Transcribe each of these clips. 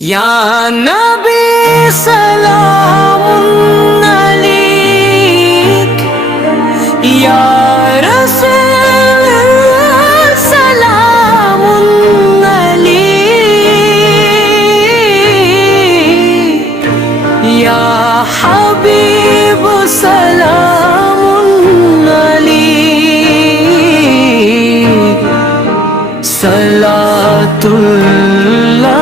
یا نبی سلام علیک، یا رسول سلام علیک، یا حبیب سلام علیک، صلاۃ اللہ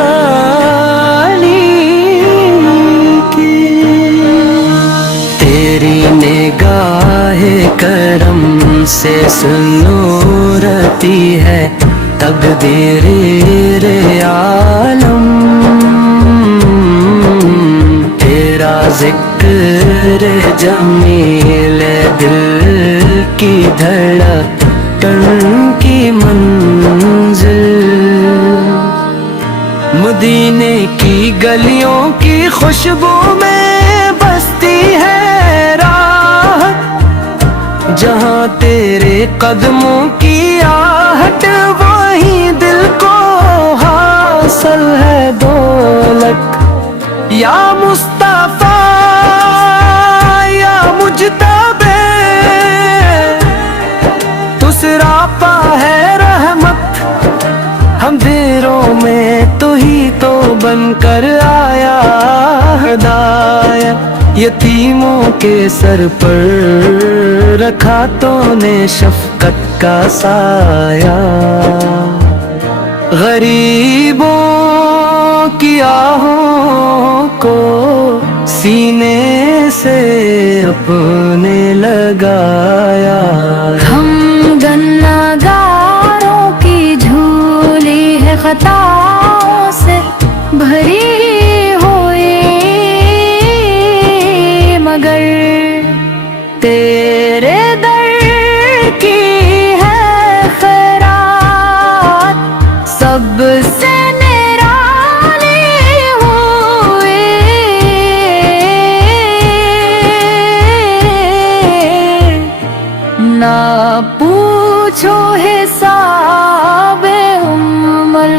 نگاہ کرم سے سنورتی ہے تقدیر عالم، تیرا ذکر جمیل دل کی دھڑکن کی منزل، مدینے کی گلیوں کی خوشبو میں بستی ہے جہاں تیرے قدموں کی آہٹ، وہیں دل کو حاصل ہے دولت۔ یا مصطفیٰ یا مجتبی، تو سراپا ہے رحمت اندھیروں میں، تو ہی تو بن کر آیا ہدایت، یتیموں کے سر پر رکھا تو نے شفقت کا سایہ، غریبوں کی آہوں کو سینے سے اپنے لگایا، ہم گناہگاروں کی جھولی ہے خطاؤں سے بھری ہوئی، مگر تیرے در کی ہے خیرات سب سے نرالی ہوئی، نہ پوچھو حساب عمر،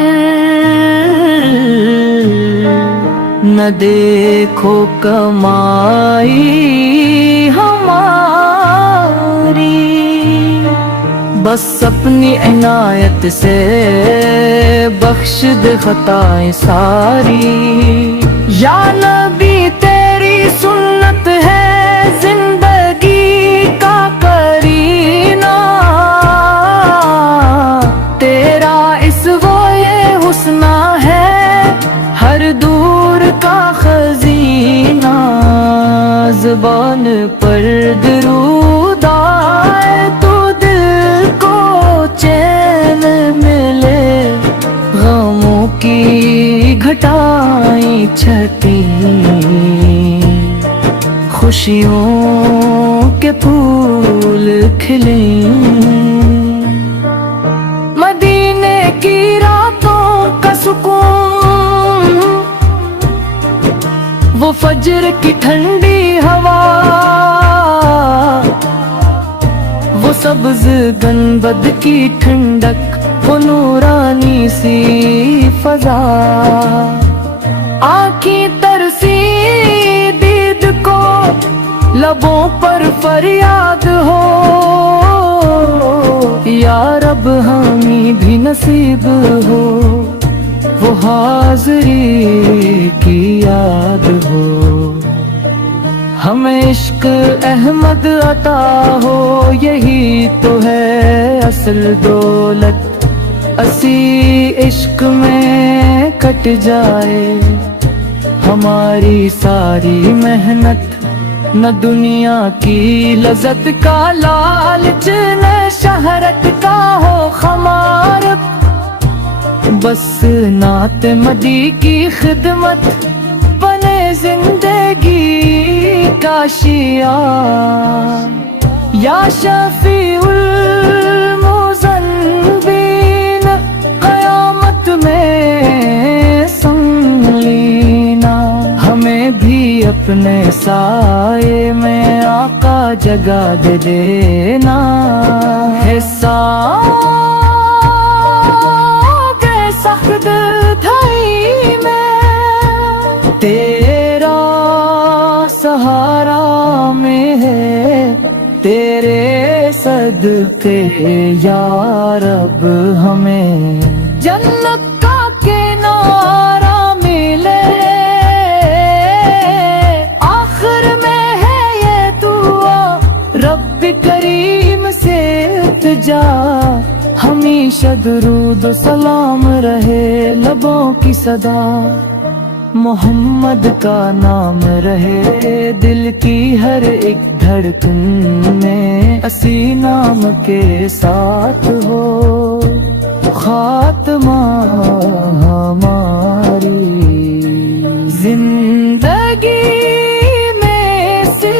نہ دیکھو کمائی ہماری، بس اپنی عنایت سے بخش دے خطائیں ساری، یا نبی تیری سنت ہے زندگی کا کرینہ، تیرا اسم یہ حسن ہے ہر دور کا خزینہ، زبان پر درود آئے تو دل کو چین ملے، غموں کی گھٹائیں چھٹیں، خوشیوں کے پھول کھلیں، مدینے کی راتوں کا سکون، وہ فجر کی ٹھنڈی ہوا، وہ سبز گنبد کی ٹھنڈک، وہ نورانی سی فضا، آنکھیں ترسی دید کو، لبوں پر فریاد ہو، یا رب ہمیں بھی نصیب ہو، وہ حاضری کی یاد ہو، ہمیں عشق احمد عطا ہو، یہی تو ہے اصل دولت، اسی عشق میں کٹ جائے ہماری ساری محنت، نہ دنیا کی لذت کا لالچ، نہ شہرت کا ہو خمار، بس نعت مدی کی خدمت بنے زندگی کا شعار، یا شفیع المذنبین قیامت میں سنگ لینا، ہمیں بھی اپنے سائے میں آقا جگہ دے دینا، حساب سخت دھائی میں تیرا سہارا میں ہے تیرے صدقے یا رب ہمیں جنت کا کنارہ ملے آخر میں ہے یہ دعا رب کریم سے التجا ہمیشہ درود و سلام رہے لبوں کی صدا محمد کا نام رہے دل کی ہر ایک دھڑکن میں اسی نام کے ساتھ ہو خاتمہ ہماری زندگی میں سے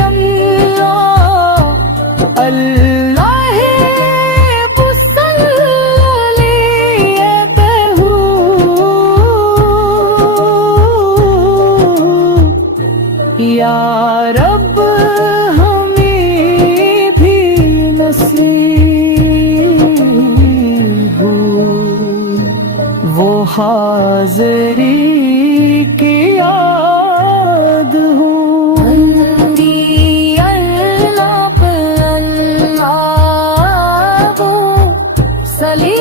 اللہ اللہ یا رب ہمیں بھی نصیب ہو وہ حاضری کی یاد ہو بندی اللہ پر اللہ ہو سلی